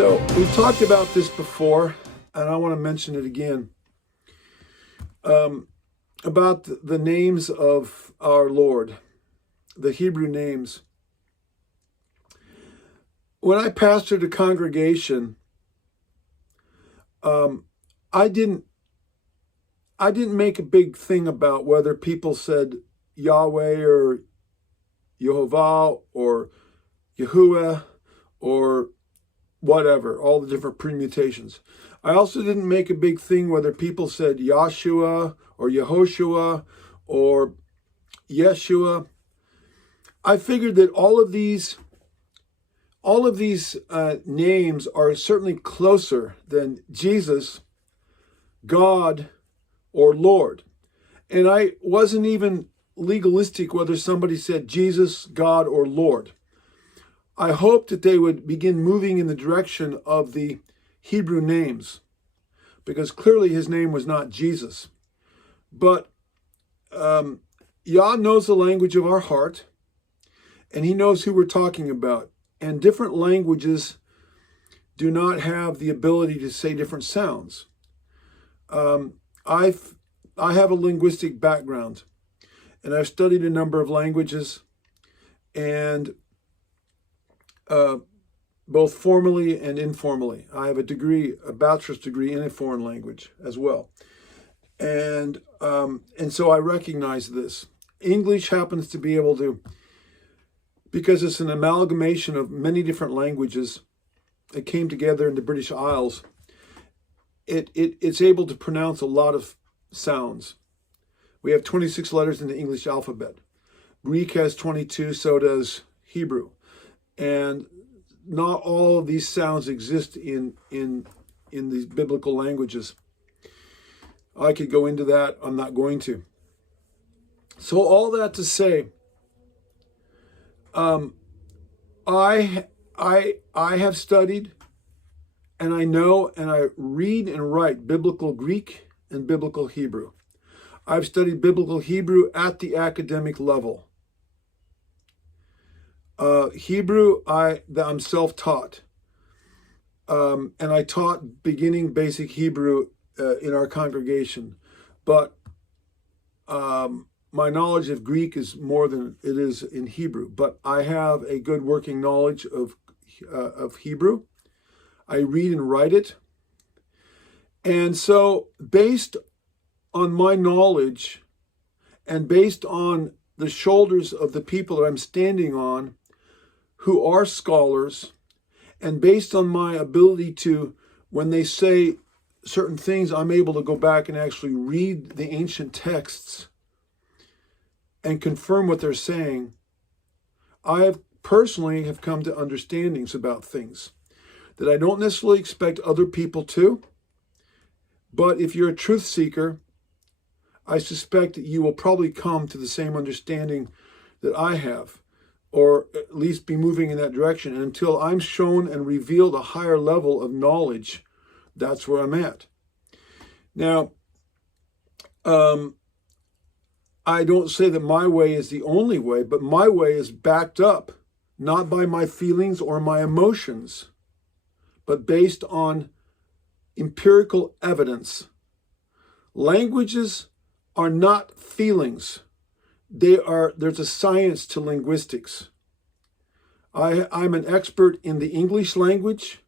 So we've talked about this before, and I want to mention it again, about the names of our Lord, the Hebrew names. When I pastored a congregation, I didn't make a big thing about whether people said Yahweh or Jehovah or Yahuwah or whatever, all the different permutations. I also didn't make a big thing whether people said Yahshua or Yehoshua or Yeshua. I figured that all of these names are certainly closer than Jesus, God, or Lord. And I wasn't even legalistic whether somebody said Jesus, God, or Lord. I hoped that they would begin moving in the direction of the Hebrew names, because clearly his name was not Jesus. But Yah knows the language of our heart, and he knows who we're talking about. And different languages do not have the ability to say different sounds. I have a linguistic background, and I've studied a number of languages, and both formally and informally. I have a bachelor's degree in a foreign language as well. And so I recognize this. English happens to be able to, because it's an amalgamation of many different languages that came together in the British Isles, it's able to pronounce a lot of sounds. We have 26 letters in the English alphabet. Greek has 22, so does Hebrew. And not all of these sounds exist in these biblical languages. I could go into that. I'm not going to. So all that to say, I have studied, and I know, and I read and write biblical Greek and biblical Hebrew. I've studied biblical Hebrew at the academic level. Hebrew, I'm self-taught. And I taught beginning basic Hebrew in our congregation. But my knowledge of Greek is more than it is in Hebrew. But I have a good working knowledge of Hebrew. I read and write it. And so based on my knowledge and based on the shoulders of the people that I'm standing on, who are scholars, and based on my ability to, when they say certain things, I'm able to go back and actually read the ancient texts and confirm what they're saying, I have personally have come to understandings about things that I don't necessarily expect other people to. But if you're a truth seeker, I suspect that you will probably come to the same understanding that I have, or at least be moving in that direction. And until I'm shown and revealed a higher level of knowledge, that's where I'm at. Now, I don't say that my way is the only way, but my way is backed up, not by my feelings or my emotions, but based on empirical evidence. Languages are not feelings. There's a science to linguistics. I'm an expert in the English language,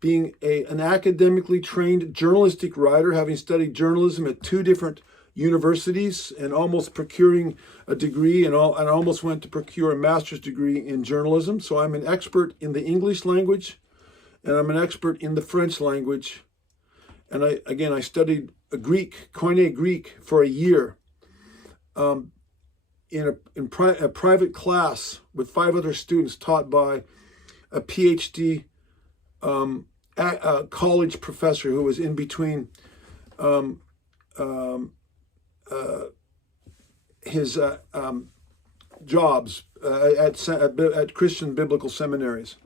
being an academically trained journalistic writer, having studied journalism at 2 different universities and almost procuring a degree, and I almost went to procure a master's degree in journalism. So I'm an expert in the English language, and I'm an expert in the French language. And I studied Koine Greek for a year. In a private class with 5 other students, taught by a PhD college professor who was in between his jobs at Christian biblical seminaries.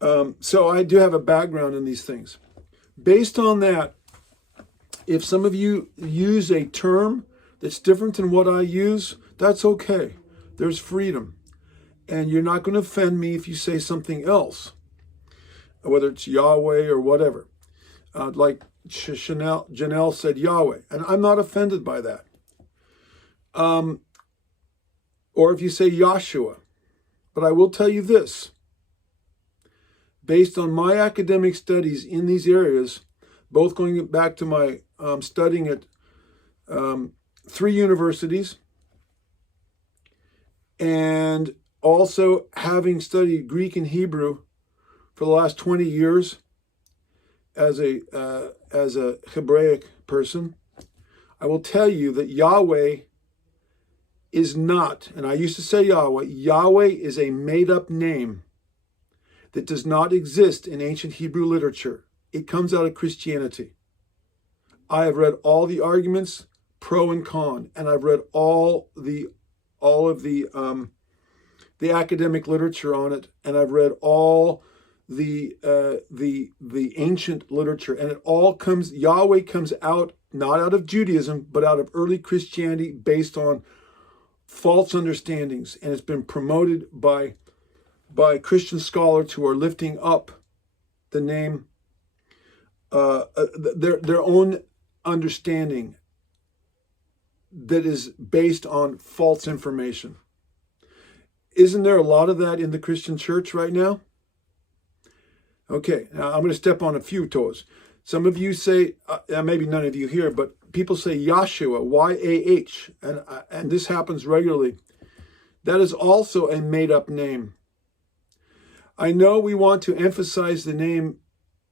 So I do have a background in these things. Based on that, if some of you use a term that's different than what I use, that's okay. There's freedom. And you're not going to offend me if you say something else. whether it's Yahweh or whatever. Like Janelle said Yahweh, and I'm not offended by that. Or if you say Yahshua. But I will tell you this. Based on my academic studies in these areas, both going back to my studying at 3 universities, and also having studied Greek and Hebrew for the last 20 years as a Hebraic person, I will tell you that Yahweh is not, and I used to say Yahweh, Yahweh is a made-up name that does not exist in ancient Hebrew literature. It comes out of Christianity. I have read all the arguments, pro and con, and I've read all of the academic literature on it, and I've read all the ancient literature, and it all comes, Yahweh comes out, not out of Judaism, but out of early Christianity based on false understandings, and it's been promoted by Christian scholars who are lifting up the name, their own understanding that is based on false information. Isn't there a lot of that in the Christian church right now? Okay, now I'm going to step on a few toes. Some of you say, maybe none of you here, but people say Yahshua, Y-A-H, and this happens regularly. That is also a made-up name. I know we want to emphasize the name,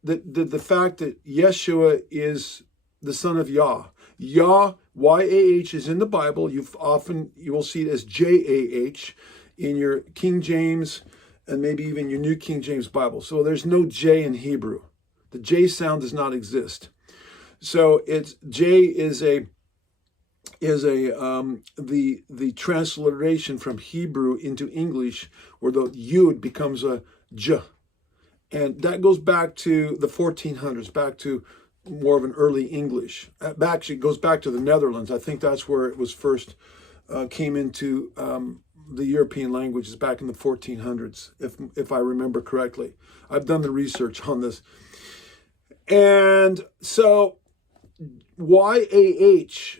the fact that Yeshua is the son of Yah. Yah, Y-A-H, is in the Bible. You will see it as J-A-H in your King James and maybe even your New King James Bible. So there's no J in Hebrew. The J sound does not exist. So it's J is the transliteration from Hebrew into English, where the Yud becomes a J. And that goes back to the 1400s, back to more of an early English. Actually, it goes back to the Netherlands. I think that's where it was first came into the European languages back in the 1400s, if I remember correctly. I've done the research on this. And so YAH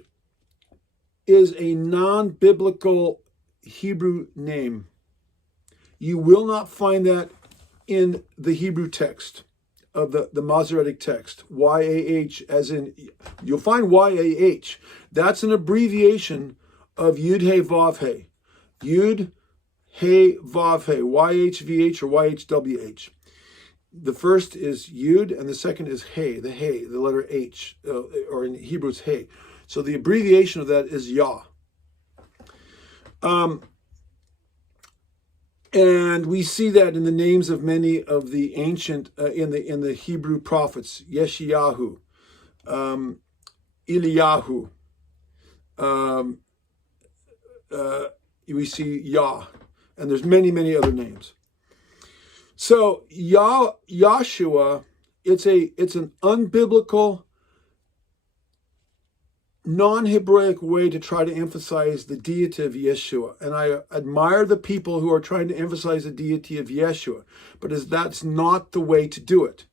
is a non-biblical Hebrew name. You will not find that in the Hebrew text of the Masoretic text. YAH, as in, you'll find YAH. That's an abbreviation of Yud He Vav He. Yud He Vav He, YHVH or YHWH. The first is Yud and the second is He, the letter H, or in Hebrew it's He. So the abbreviation of that is Yah. And we see that in the names of many of the ancient, in the Hebrew prophets, Yeshayahu, Eliyahu, we see Yah, and there's many, many other names. So Yahshua, it's an unbiblical, non-Hebraic way to try to emphasize the deity of Yeshua. And I admire the people who are trying to emphasize the deity of Yeshua, but that's not the way to do it.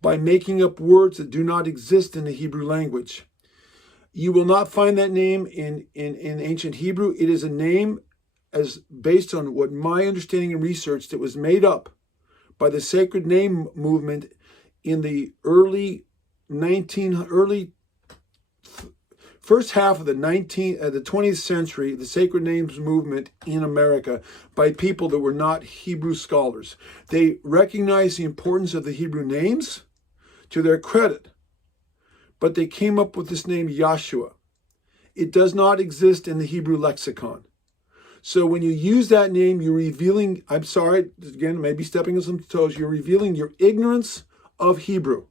By making up words that do not exist in the Hebrew language. You will not find that name in ancient Hebrew. It is a name as based on what my understanding and research that was made up by the sacred name movement in the first half of the 20th century, the sacred names movement in America, by people that were not Hebrew scholars. They recognized the importance of the Hebrew names to their credit, but they came up with this name Yahshua. It does not exist in the Hebrew lexicon. So when you use that name, you're revealing, I'm sorry, again, maybe stepping on some toes, you're revealing your ignorance of Hebrew.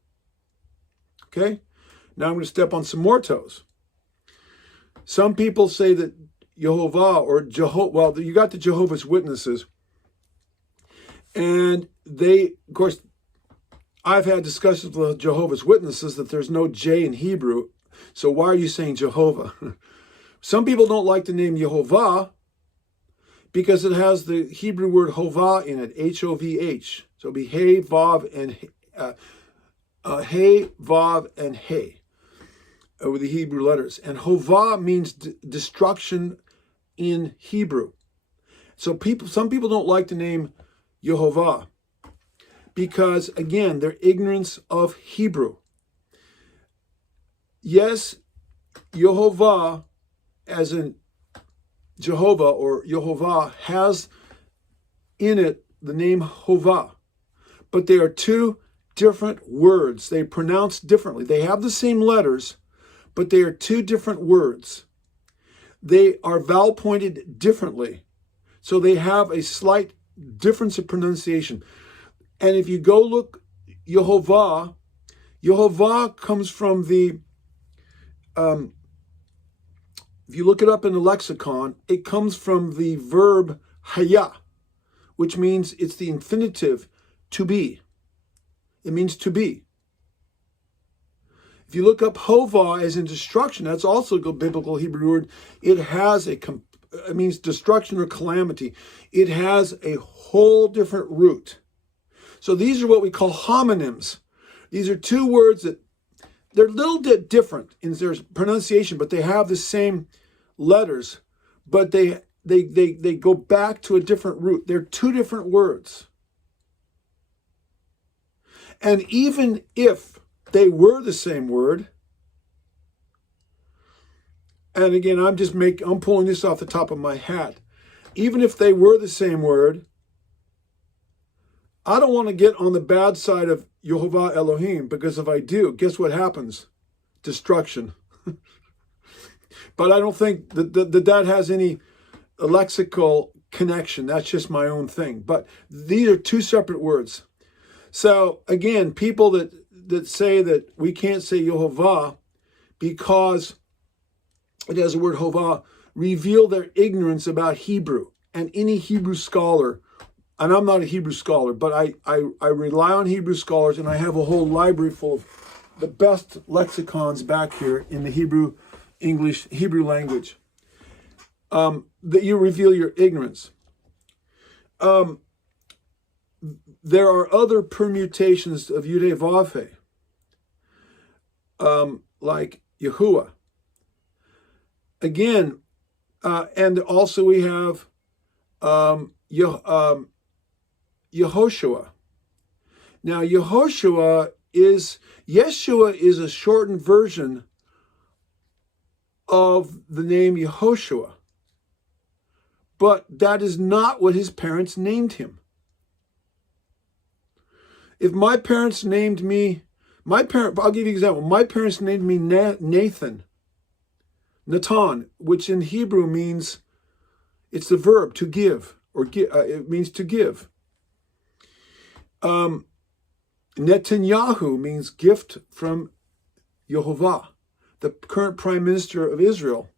Okay? Now I'm going to step on some more toes. Some people say that Yehovah or Jehovah, well, you got the Jehovah's Witnesses. And they, of course, I've had discussions with Jehovah's Witnesses that there's no J in Hebrew. So why are you saying Jehovah? Some people don't like the name Yehovah because it has the Hebrew word hovah in it, H-O-V-H. So it'll be hey, vav, and hey, vav, and hey, with the Hebrew letters. And hovah means destruction in Hebrew. So some people don't like the name Yehovah because, again, their ignorance of Hebrew. Yes, Yehovah, as in Jehovah or Yehovah, has in it the name Hovah, but they are two different words. They pronounce differently. They have the same letters, but they are two different words. They are vowel pointed differently, so they have a slight difference of pronunciation. And if you go look, Yehovah comes from the if you look it up in the lexicon, it comes from the verb haya, which means it's the infinitive to be. It means to be. If you look up hovah as in destruction, that's also a biblical Hebrew word. It means destruction or calamity. It has a whole different root. So these are what we call homonyms. These are two words that they're a little bit different in their pronunciation, but they have the same letters, but they go back to a different root. They're two different words. And even if they were the same word, and again, I'm pulling this off the top of my hat. Even if they were the same word, I don't want to get on the bad side of Yehovah Elohim, because if I do, guess what happens? Destruction. But I don't think that has any lexical connection. That's just my own thing. But these are two separate words. So again, people that say that we can't say Yehovah because it has the word Hovah reveal their ignorance about Hebrew. And any Hebrew scholar, and I'm not a Hebrew scholar, but I rely on Hebrew scholars, and I have a whole library full of the best lexicons back here in the Hebrew language, that you reveal your ignorance. There are other permutations of Yud Vav He, like Yahuwah. Again, and also we have Yehoshua. Now, Yeshua is a shortened version of the name Yehoshua, but that is not what his parents named him. If my parents named me, I'll give you an example. My parents named me Natan, which in Hebrew means, it's the verb to give, or it means to give. Netanyahu means gift from Yehovah. The current prime minister of Israel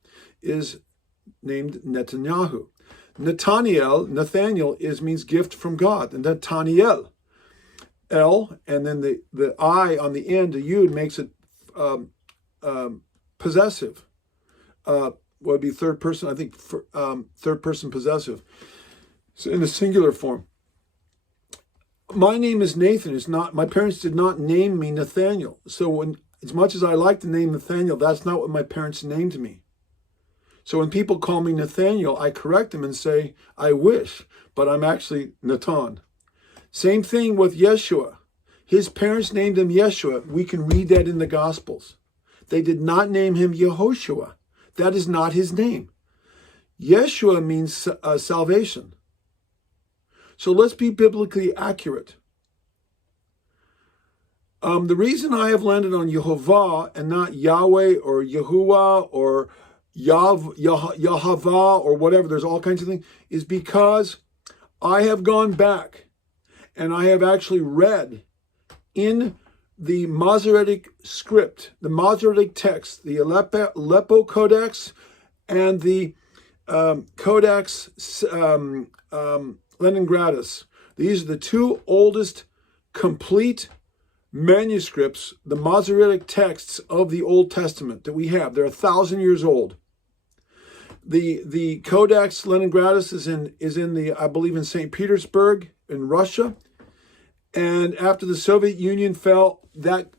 is named Netanyahu. Nathaniel means gift from God. And Nathaniel, L, and then the I on the end, the Yud, makes it possessive. Would be third person, I think, third person possessive. So in the singular form. My name is Nathan. It's not. My parents did not name me Nathaniel. So as much as I like the name Nathaniel, that's not what my parents named me. So when people call me Nathaniel, I correct them and say, I wish, but I'm actually Natan. Same thing with Yeshua. His parents named him Yeshua. We can read that in the Gospels. They did not name him Yehoshua. That is not his name. Yeshua means salvation. So let's be biblically accurate. The reason I have landed on Yehovah and not Yahweh or Yahuwah or Yahavah or whatever, there's all kinds of things, is because I have gone back and I have actually read in the Masoretic script, the Masoretic text, the Aleppo Codex and the Codex Leningradus. These are the two oldest complete manuscripts, the Masoretic texts of the Old Testament that we have. They're 1,000 years old. The Codex Leningratus is in the, I believe, in St. Petersburg in Russia. And after the Soviet Union fell, that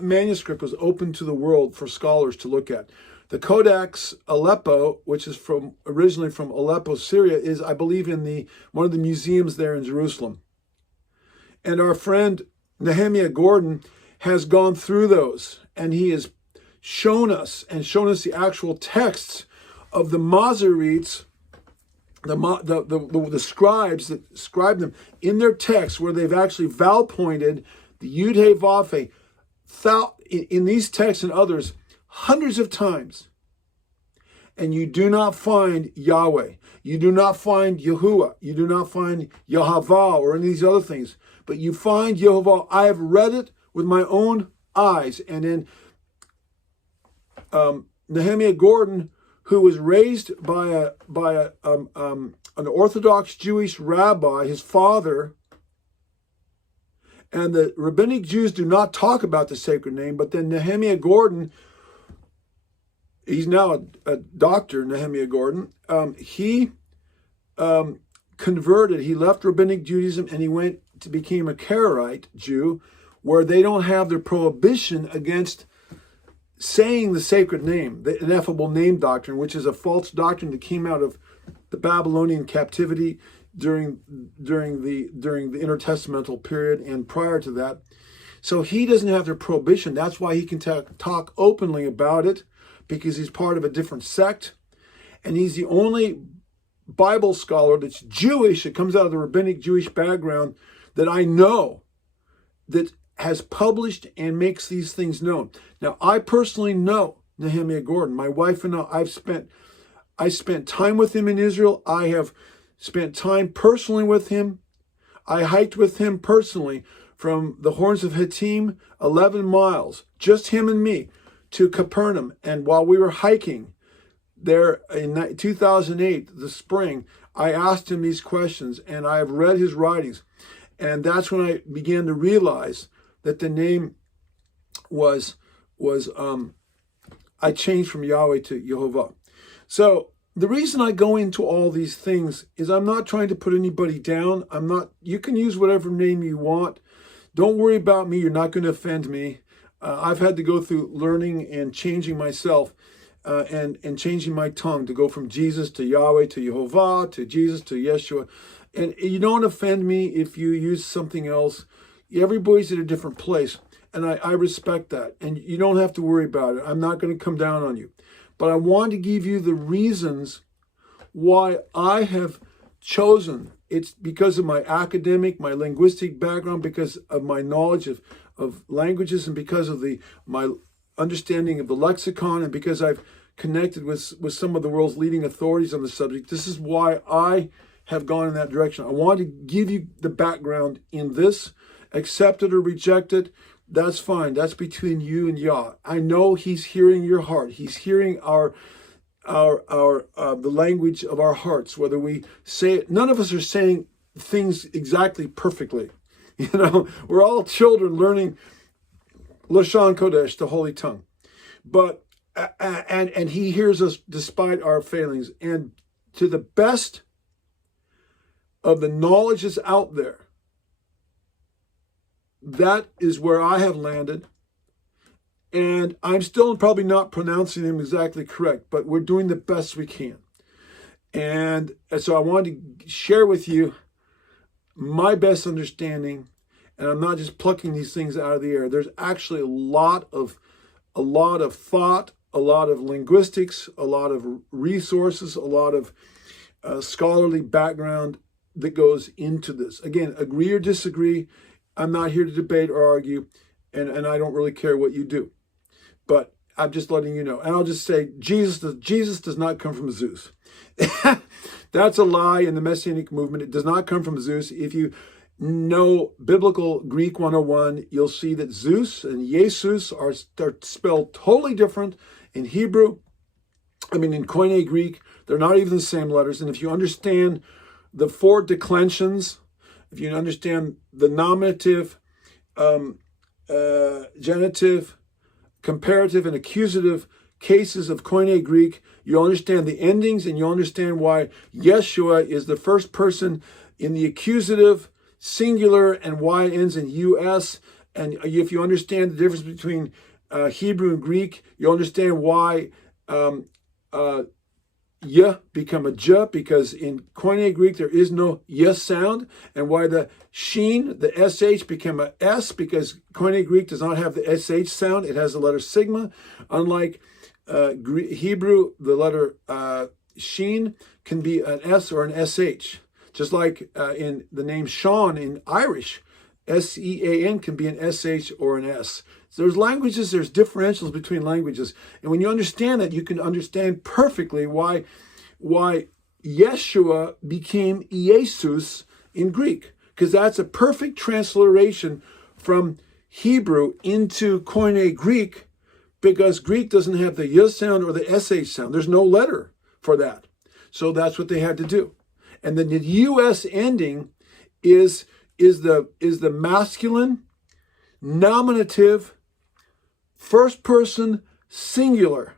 manuscript was open to the world for scholars to look at. The Codex Aleppo, which is originally from Aleppo, Syria, is, I believe, in one of the museums there in Jerusalem. And our friend Nehemiah Gordon has gone through those, and he has shown us the actual texts of the Masoretes, the scribes that scribe them in their texts, where they've actually vowel pointed the Yud He Vav He in these texts and others hundreds of times. And you do not find Yahweh. You do not find Yahuwah. You do not find Yahavah or any of these other things. But you find Yehovah. I have read it with my own eyes. And in Nehemiah Gordon, who was raised by an Orthodox Jewish rabbi, his father, and the rabbinic Jews do not talk about the sacred name, but then Nehemiah Gordon, he's now a doctor, Nehemiah Gordon, he converted, he left rabbinic Judaism and he became a Karaite Jew, where they don't have their prohibition against saying the sacred name, the ineffable name doctrine, which is a false doctrine that came out of the Babylonian captivity during the intertestamental period and prior to that. So he doesn't have their prohibition. That's why he can talk openly about it, because he's part of a different sect, and he's the only Bible scholar that's Jewish, that comes out of the rabbinic Jewish background, that I know that has published and makes these things known. Now, I personally know Nehemiah Gordon. My wife and I spent time with him in Israel. I have spent time personally with him. I hiked with him personally from the Horns of Hittim, 11 miles, just him and me, to Capernaum. And while we were hiking there in 2008, the spring, I asked him these questions, and I have read his writings. And that's when I began to realize that the name was I changed from Yahweh to Yehovah. So the reason I go into all these things is I'm not trying to put anybody down. You can use whatever name you want. Don't worry about me. You're not going to offend me. I've had to go through learning and changing myself and changing my tongue to go from Jesus to Yahweh to Yehovah to Jesus to Yeshua. And you don't offend me if you use something else. Everybody's at a different place, and I respect that. And you don't have to worry about it. I'm not going to come down on you. But I want to give you the reasons why I have chosen. It's because of my academic, my linguistic background, because of my knowledge of languages, and because of my understanding of the lexicon, and because I've connected with some of the world's leading authorities on the subject. This is why I have gone in that direction. I want to give you the background in this. Accept it or reject it, that's fine. That's between you and Yah. I know He's hearing your heart. He's hearing the language of our hearts, whether we say it. None of us are saying things exactly perfectly. We're all children learning Lashon Kodesh, the Holy Tongue. But and He hears us despite our failings. And to the best of the knowledge that's out there, that is where I have landed. And I'm still probably not pronouncing them exactly correct, but we're doing the best we can. And so I wanted to share with you my best understanding, and I'm not just plucking these things out of the air. There's actually a lot of thought, a lot of linguistics, a lot of resources, a lot of scholarly background that goes into this. Again, agree or disagree. I'm not here to debate or argue, and I don't really care what you do. But I'm just letting you know. And I'll just say, Jesus does not come from Zeus. That's a lie in the Messianic movement. It does not come from Zeus. If you know Biblical Greek 101, you'll see that Zeus and Jesus are spelled totally different in Hebrew. In Koine Greek, they're not even the same letters. And if you understand the four declensions, if you understand the nominative, genitive, comparative, and accusative cases of Koine Greek, you understand the endings, and you understand why Yeshua is the first person in the accusative singular and why it ends in US. And if you understand the difference between Hebrew and Greek, you understand why Y become a J, because in Koine Greek there is no Y sound, and why the Sheen, the SH, became a S, because Koine Greek does not have the SH sound. It has the letter sigma. Unlike Hebrew, the letter Sheen can be an S or an SH. Just like in the name Sean in Irish, SEAN can be an SH or an S. So there's languages, there's differentials between languages. And when you understand that, you can understand perfectly why Yeshua became Jesus in Greek. Because that's a perfect transliteration from Hebrew into Koine Greek, because Greek doesn't have the Y sound or the SH sound. There's no letter for that. So that's what they had to do. And then the US ending is the masculine, nominative, first person, singular.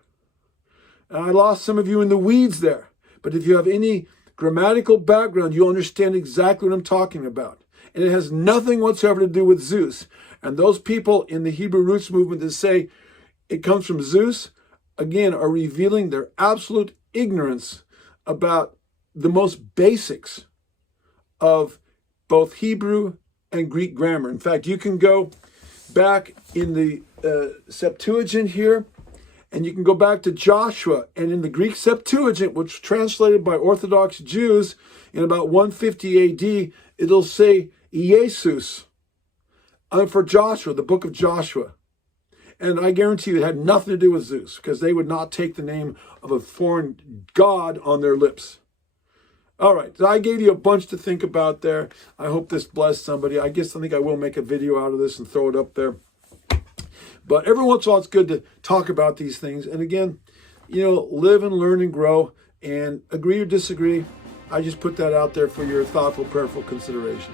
And I lost some of you in the weeds there. But if you have any grammatical background, you'll understand exactly what I'm talking about. And it has nothing whatsoever to do with Zeus. And those people in the Hebrew roots movement that say it comes from Zeus, again, are revealing their absolute ignorance about the most basics of both Hebrew and Greek grammar. In fact, you can go back in the Septuagint here, and you can go back to Joshua, and in the Greek Septuagint, which was translated by Orthodox Jews in about 150 AD, it'll say Jesus for Joshua, the book of Joshua. And I guarantee you it had nothing to do with Zeus, because they would not take the name of a foreign god on their lips. All right, so I gave you a bunch to think about there. I hope this blessed somebody. I think I will make a video out of this and throw it up there. But every once in a while, it's good to talk about these things. And again, live and learn and grow, and agree or disagree. I just put that out there for your thoughtful, prayerful consideration.